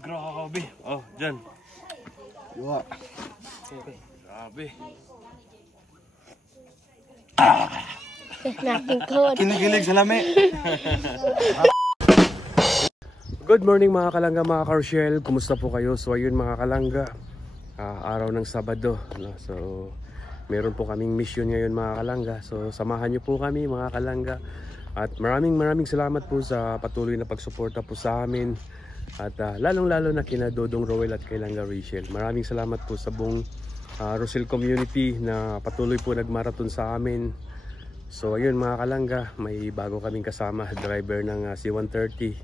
grabe. Oh, dyan. Iwa. Okay. Grabe. Kinikilig sa lami. Good morning mga kalangga, mga Carshell. Kumusta po kayo? So ayun mga kalangga, araw ng Sabado, no? So meron po kaming mission ngayon mga kalangga. So samahan niyo po kami mga kalangga. At maraming salamat po sa patuloy na pagsuporta po sa amin. At lalong-lalo na kina Dodong Roel at kay Langga Rachel. Maraming salamat po sa buong Rosel community na patuloy po nagmarathon sa amin. So ayun mga kalangga, may bago kaming kasama, driver ng C130,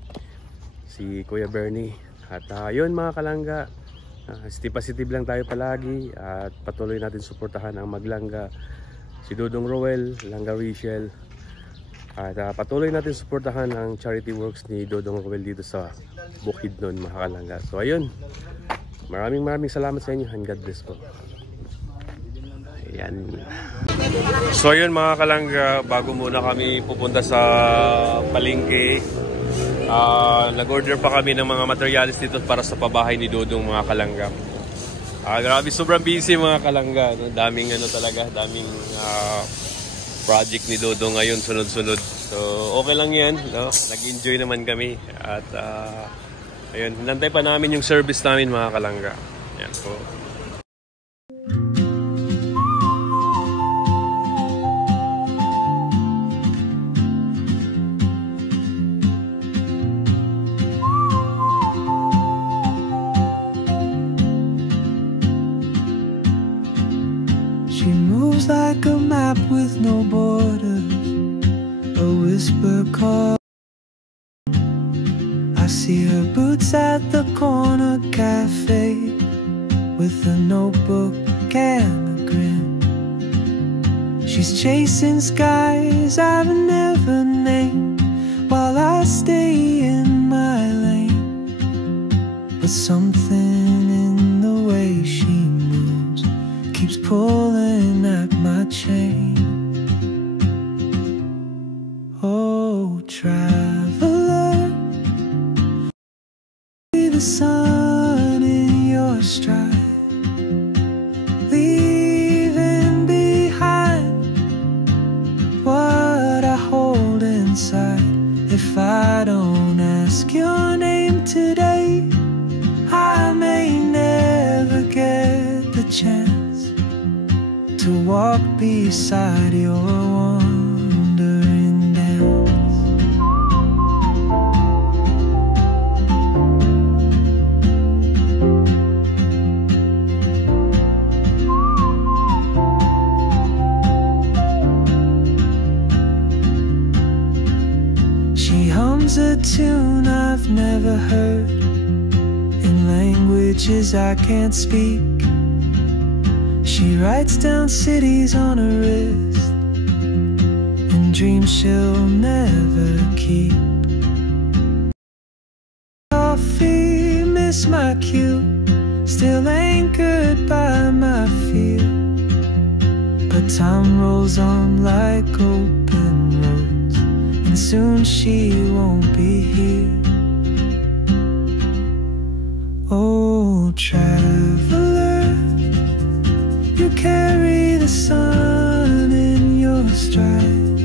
si Kuya Bernie. At ayun mga kalangga, stay positive lang tayo palagi at patuloy natin suportahan ang Maglangga, si Dodong Roel, Langga Rachel. At patuloy natin suportahan ang charity works ni Dodong Roel dito sa Bukidnon mga kalangga. So ayun, maraming salamat sa inyo and God bless po. Ayan. So ayun mga kalangga, bago muna kami pupunta sa palengke, nag-order pa kami ng mga materials dito para sa pabahay ni Dodong mga kalangga. Grabe, sobrang busy mga kalangga, no? Daming talaga, daming project ni Dodong ngayon, sunod-sunod. So okay lang yan, no? Nag-enjoy naman kami. At ayun, hinantay pa namin yung service namin mga kalangga. Yan po. She moves like a map with no borders, a whisper call. I see her boots at the corner cafe with a notebook and a grin. She's chasing skies I've never named while I stay in my lane. But something in the way she moves keeps pulling at my chain. Oh, traveler, see the sun in your stride, leaving behind what I hold inside. If I don't ask your name today, I may never get the chance to walk beside your wandering dance. She hums a tune I've never heard in languages I can't speak. She writes down cities on her wrist and dreams she'll never keep. Coffee, miss my cue, still anchored by my fear. But time rolls on like open roads, and soon she won't be here. Oh, traveler, you carry the sun in your stride,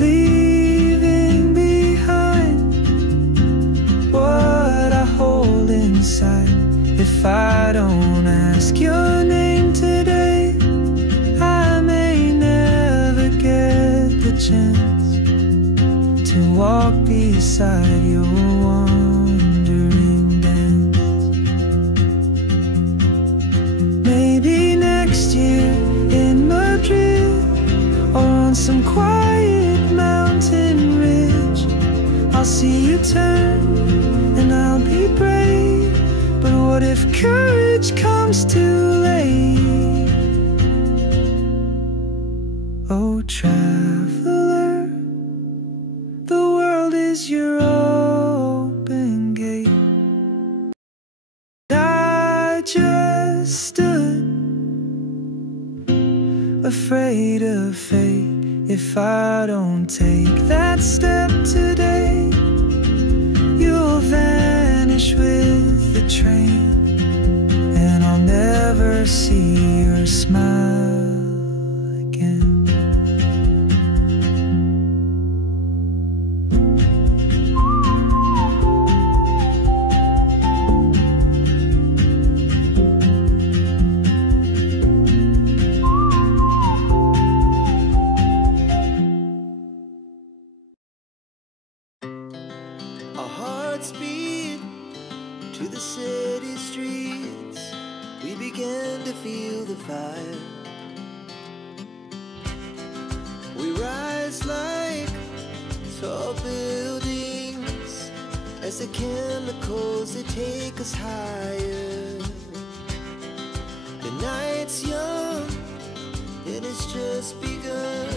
leaving behind what I hold inside. If I don't ask your name today, I may never get the chance to walk beside your wandering dance. Maybe next year in Madrid, or on some quiet mountain ridge, I'll see you turn and I'll be brave. But what if courage comes too late? Oh, traveler, the world is your open gate. I just stood afraid of fate. If I don't take that step today, you'll vanish with train, and I'll never see your smile again. Our hearts beat to the city streets. We began to feel the fire. We rise like tall buildings as the chemicals they take us higher. The night's young and it's just begun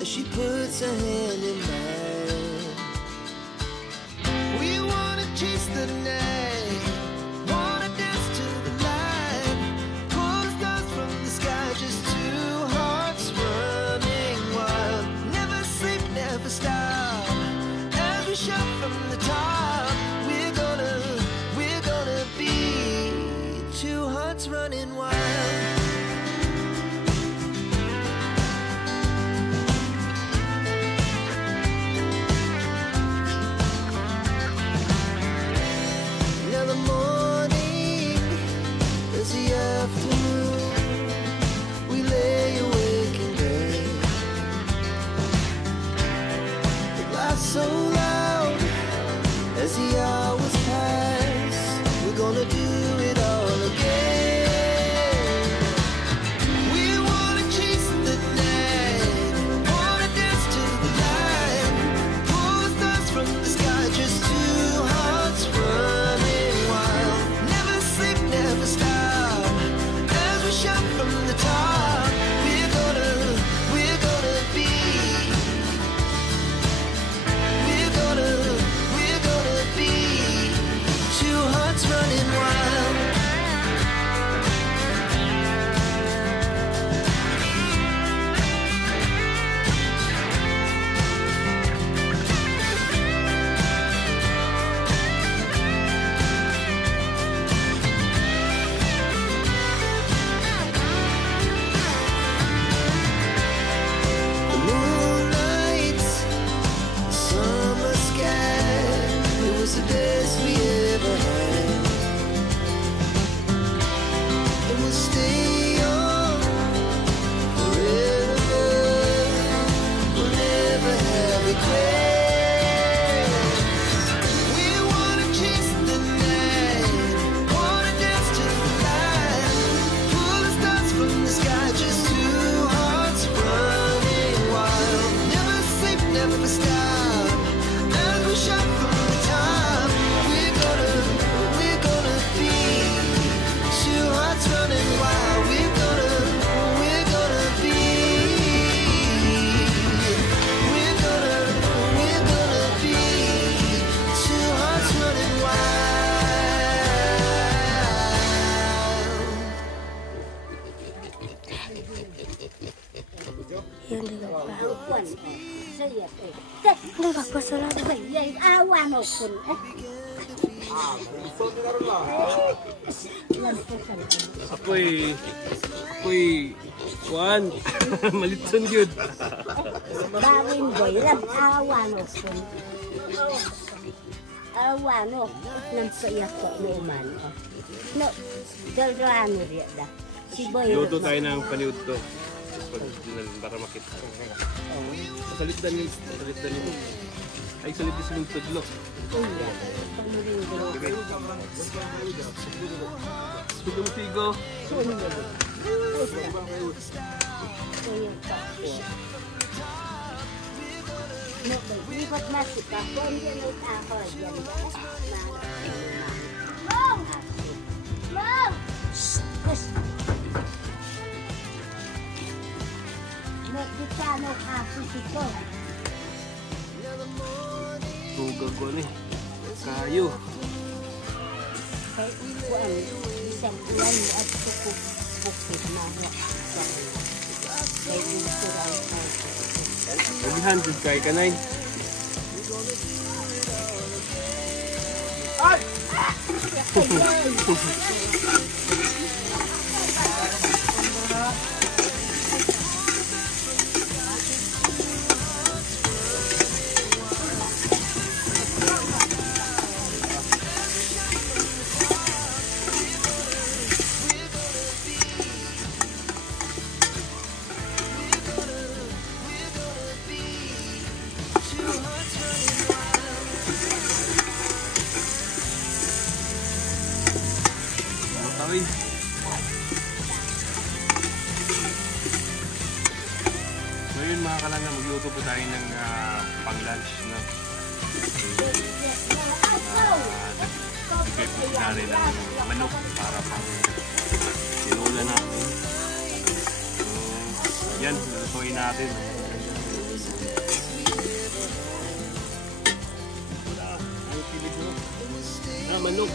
as she puts her hand in mine. We wanna chase the night, wanna dance to the light, pull the stars from the sky, just two hearts running wild. Never sleep, never stop, as we shout from the top. We're gonna be two hearts running wild. Now the morning is the afternoon. We lay awake in bed. The laughs so loud as the hours pass. We're gonna do it all again. We wanna chase the night, wanna dance to the light, pull the stars from the sky, just two hearts running wild. Never sleep, never stop, as we shout from the top. We're gonna be, we're gonna be two hearts running wild. The moonlight, summer sky, it was the best we ever had. And we'll stay young forever. We'll never have regrets. We wanna chase the night, wanna dance to the light, pull the stars from the sky, just two hearts running wild. Never sleep, never stop, as we shout from the top. We're gonna be two hearts running wild. We're gonna be, we're gonna be two hearts running Apoy Juan. Malitson yun. Bawin boy, ram awano kun. Awano, nang paiyak ko naman. No, dalrano dia da. Si boy. Luto tayo ng paniud to. Para makita. Salit dan yun. Ay, salit din silang tudlo. Iya, pagmuling ko. Sudong tigo. Lipat masuk ka, kung yan ay ako, yan. Mom! Kus! Nagkitano ako sito. Tugag ko ni. Kayo. Kaya ikuan, isang ulan at pukpuk na ako. Kaya ikuan ako. Ulihan, good kay kanay. Ay! Tawin. So yun mga kalangga, magluto po tayo ng pang-lunch na. Nag-prepare na rin ng manok para pang sinula natin. So yan, lutuin natin. Manok.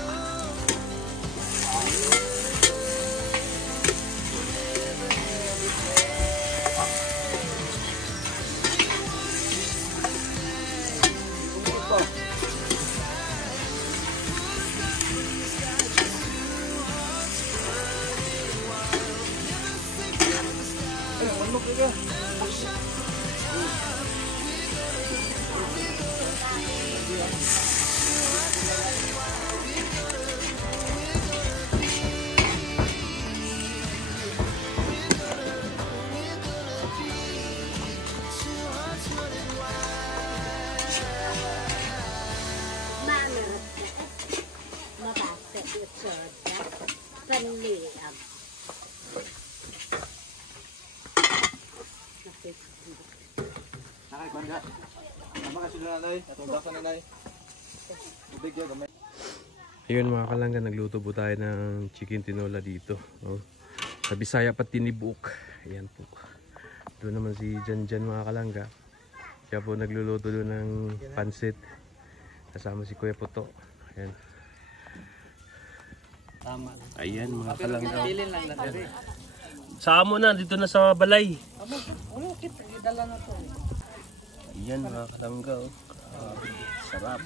Ayun mga kalangga, nagluto po tayo ng chicken tinola dito. Oh. Sa Bisaya pa tinibuk. Ayan po. Doon naman si Janjan mga kalangga. Siya po nagluluto doon ng pansit. Kasama si Kuya Puto. Ayan. Ayan mga kalangga. Sama na, dito na sa balay. Ayan mga kalangga. Oh. Sarap.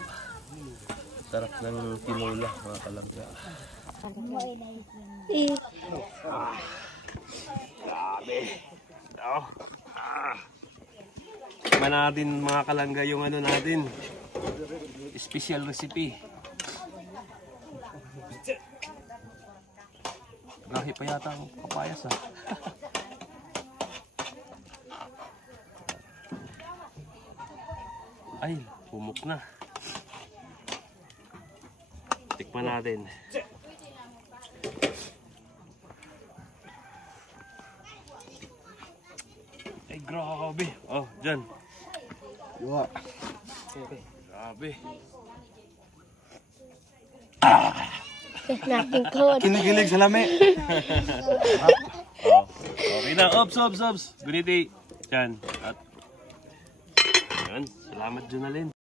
Sarap ng tinola mga kalangga. Grabe. Oh. Tikman natin mga kalangga yung ano natin. Special recipe. Lahi pa yata ang papayas ah. Ay, pumok na. Tikman natin. Ay, grabe. Oh, dyan. Yuwa. Grabe. Kinikilig sa lami. Oh, okay na. Ops. Guniti. Dyan. At, yan. Salamat, Junalyn.